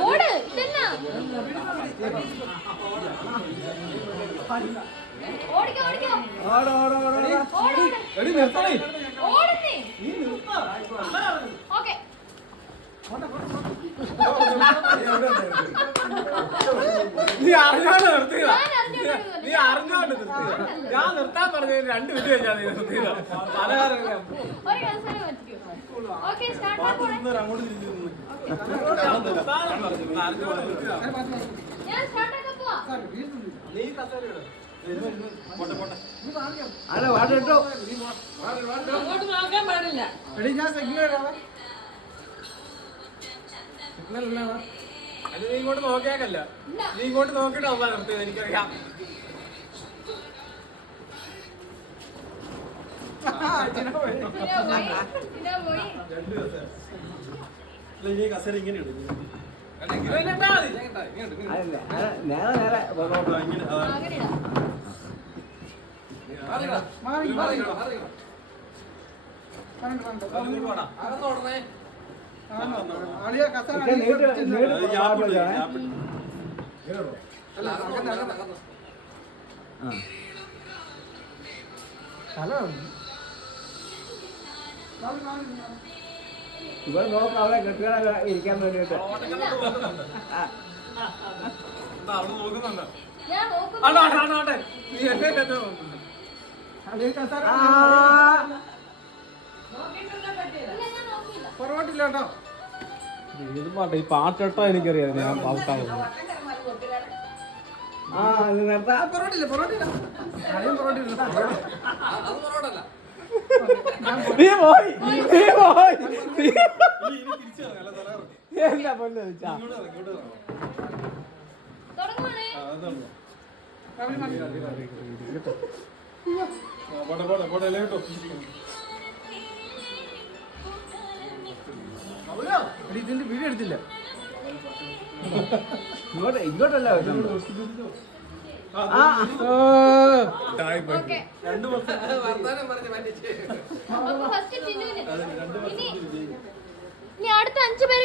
ഓട് ഇതെന്നാ ഓടിക്കോ ഓടിക്കോ ഓടുന്നേ ഓക്കെ നീ അറിഞ്ഞോണ്ട് നിർത്തിയതാ. നീ അറിഞ്ഞോണ്ട് നിർത്തിയതാ. ഞാൻ നിർത്താൻ പറഞ്ഞു 2 മിനിറ്റ് കഴിഞ്ഞാ നീ നിർത്തിയതാ. ഓക്കെ സ്റ്റാർട്ട് ഞാൻ സ്റ്റാർട്ട് ആക്കാൻ പോവാ. നീ കസേര അല്ല വാട്ട് കേട്ടോ അങ്ങോട്ട് നോക്കാൻ പാടില്ല. അത് നീ ഇങ്ങോട്ട് നോക്കിയാക്കല്ല, നീ ഇങ്ങോട്ട് നോക്കിയിട്ട് അവസാനം നിർത്തിയത് എനിക്കറിയാം. കസേര ഇങ്ങനെ നേരെ നേരെ ഇവിടെ നോക്കാം അവിടെ കെട്ടുകാരെ ഇരിക്കാൻ വേണ്ടിട്ട് അവിടെ നോക്കുന്നുണ്ട്. ഞാൻ നോക്കുന്നു. ആട്ടെ നീ എന്നെ നോക്കുന്നു. ഇല്ല, ഞാൻ നോക്കിയില്ല. ഇത് പാട്ട് ഈ പാട്ടോ എനിക്കറിയാം. ഞാൻ പാട്ടാവുന്നു എന്താ പൊന്നു വെച്ചാ തുടങ്ങുവാണേ. ഇതിന്റെ വീഡിയോ എടുത്തില്ല. ഇങ്ങോട്ടല്ല ഓക്കെ. അപ്പൊ ഫസ്റ്റ് ചിന്നുവിന്. ഇനി അടുത്ത 5 പേര്